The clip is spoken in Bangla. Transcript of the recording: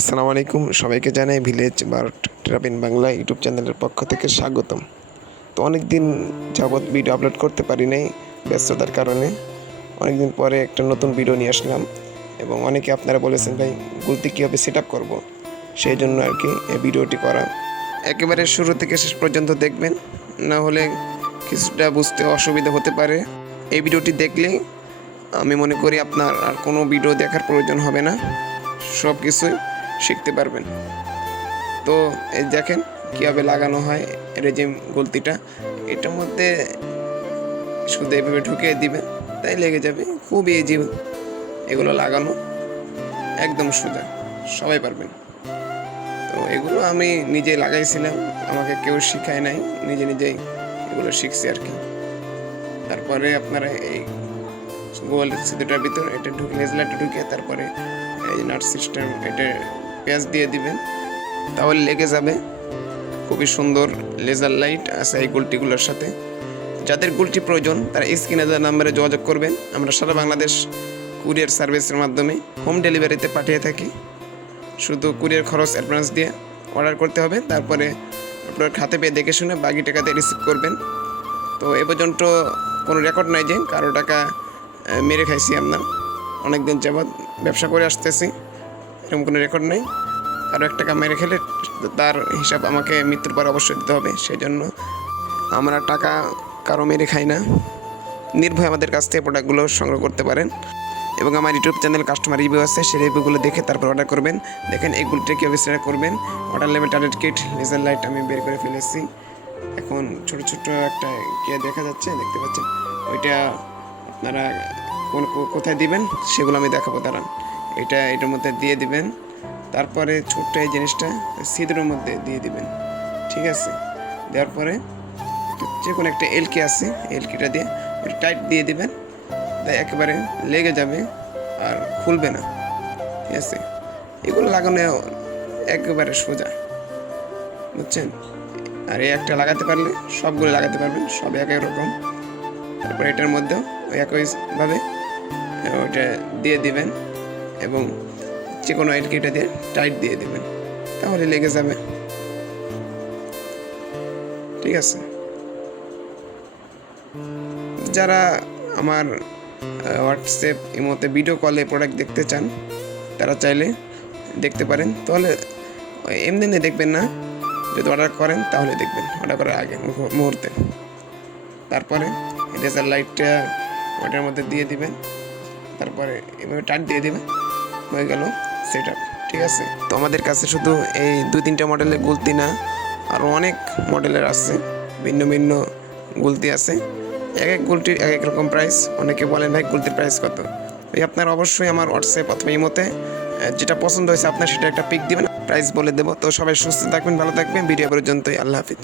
আসসালামু আলাইকুম, সবাইকে জানাই village bird trap in Bangla YouTube চ্যানেলের পক্ষ থেকে স্বাগতম। তো অনেক দিন যাবৎ ভিডিও আপলোড করতে পারি নাই ব্যস্ততার কারণে। অনেক দিন পরে একটা নতুন ভিডিও নিয়ে আসলাম এবং অনেকে আপনারা বলেছেন ভাই গুলতি কীভাবে সেট আপ করবো, সেই জন্য আর কি এই ভিডিওটি করা। একেবারে শুরু থেকে শেষ পর্যন্ত দেখবেন, না হলে কিছুটা বুঝতে অসুবিধা হতে পারে। এই ভিডিওটি দেখলে আমি মনে করি আপনার আর কোনো ভিডিও দেখার প্রয়োজন হবে না, সব কিছুই শিখতে পারবেন। তো এই দেখেন কীভাবে লাগানো হয় রেজিম গুলতিটা। এটার মধ্যে শুধু এভাবে ঢুকিয়ে দিবেন, তাই লেগে যাবে। খুব ইজি এগুলো লাগানো, একদম সোজা, সবাই পারবেন। তো এগুলো আমি নিজে লাগাইছিলাম, আমাকে কেউ শিখায় নাই, নিজে নিজেই এগুলো শিখছি আর কি। তারপরে আপনারা এই গোল সিদ্ধটার ভিতর এটা লেজলাটা ঢুকিয়ে তারপরে এই নাট সিস্টেম এটা পেঁয়াজ দিয়ে দিবেন, তাহলে লেগে যাবে। খুবই সুন্দর লেজার লাইট আছে এই গুলটিগুলোর সাথে। যাদের গুলটি প্রয়োজন তারা স্ক্রিনে দেওয়া নাম্বারে যোগাযোগ করবেন। আমরা সারা বাংলাদেশ কুরিয়ার সার্ভিসের মাধ্যমে হোম ডেলিভারিতে পাঠিয়ে থাকি। শুধু কুরিয়ার খরচ অ্যাডভান্স দিয়ে অর্ডার করতে হবে, তারপরে আপনার খাতে পেয়ে দেখে শুনে বাকি টাকা দিয়ে রিসিভ করবেন। তো এ পর্যন্ত কোনো রেকর্ড নাই যে কারো টাকা মেরে খাইছি। আমরা অনেক দিন যাবৎ ব্যবসা করে আসতেছি, এরকম কোনো রেকর্ড নেই। কারো এক টাকা মেরে খেলে তার হিসাব আমাকে মৃত্যুর পর অবশ্যই দিতে হবে। সেই জন্য আমরা টাকা কারো মেরে খাই না। নির্ভয় আমাদের কাছ থেকে প্রোডাক্টগুলো সংগ্রহ করতে পারেন। এবং আমার ইউটিউব চ্যানেল কাস্টমার রিভিউ আছে, সেই রিভিউগুলো দেখে তারপর অর্ডার করবেন। দেখেন এই গুলটি কীভাবে সেট করবেন। Order level target kit laser light আমি বের করে ফেলেছি। এখন ছোটো ছোটো একটা কে দেখা যাচ্ছে, দেখতে পাচ্ছেন, ওইটা আপনারা কোথায় দিবেন সেগুলো আমি দেখাবো। দাঁড়ান, এটার মধ্যে দিয়ে দিবেন। তারপরে ছোট্ট এই জিনিসটা ছিদ্রের মধ্যে দিয়ে দিবেন, ঠিক আছে। দেওয়ার পরে যে কোনো একটা এলকি আছে, এলকিটা দিয়ে টাইট দিয়ে দিবেন, তাই একেবারে লেগে যাবে আর খুলবে না, ঠিক আছে। এগুলো লাগানো একেবারে সোজা, বুঝছেন। আর এই একটা লাগাতে পারলে সবগুলো লাগাতে পারবেন, সব এক এক রকম। তারপরে এটার মধ্যেও একইভাবে ওইটা দিয়ে দিবেন এবং যে কোনো এলকিটা দিয়ে টাইট দিয়ে দিবেন, তাহলে লেগে যাবে, ঠিক আছে। যারা আমার হোয়াটসঅ্যাপ ইমোতে ভিডিও কলে প্রোডাক্ট দেখতে চান তারা চাইলে দেখতে পারেন। তাহলে এমনি দেখবেন না, যদি অর্ডার করেন তাহলে দেখবেন, অর্ডার করার আগে মুহূর্তে। তারপরে লেজার লাইটটা ওটার মধ্যে দিয়ে দিবেন, তারপরে এভাবে টাইট দিয়ে দিবেন, হয়ে গেল সেট আপ, ঠিক আছে। তো আমাদের কাছে শুধু এই 2-3টা মডেলের গুলতি না, আরও অনেক মডেলের আছে, ভিন্ন ভিন্ন গুলতি আছে। এক এক গুলটির এক এক রকম প্রাইস। অনেকে বলেন ভাই গুলতির প্রাইস কত। এই আপনার অবশ্যই আমার হোয়াটসঅ্যাপ অথবা ইমোতে যেটা পছন্দ হয়েছে আপনার সেটা একটা পিক দিবেন, প্রাইস বলে দেবো। তো সবাই সুস্থ থাকবেন, ভালো থাকবেন। ভিডিও পর্যন্তই, আল্লাহ হাফিজ।